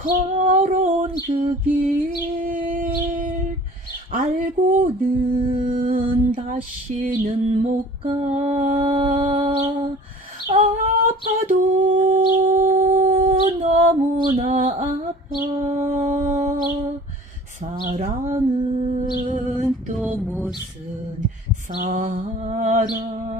걸어온 그 길 알고는 다시는 못 가. 아파도 너무나 아파. 사랑은 또 무슨 사랑.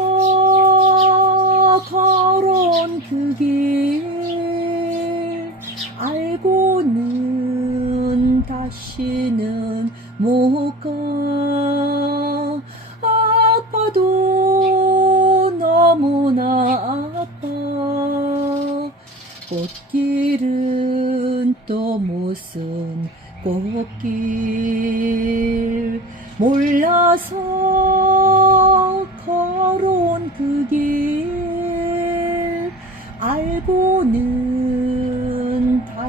알고는 다시는 못 가. 아파도 너무나 아파. 꽃길은 또 무슨 꽃길 몰라서 걸어온 그 길 알고는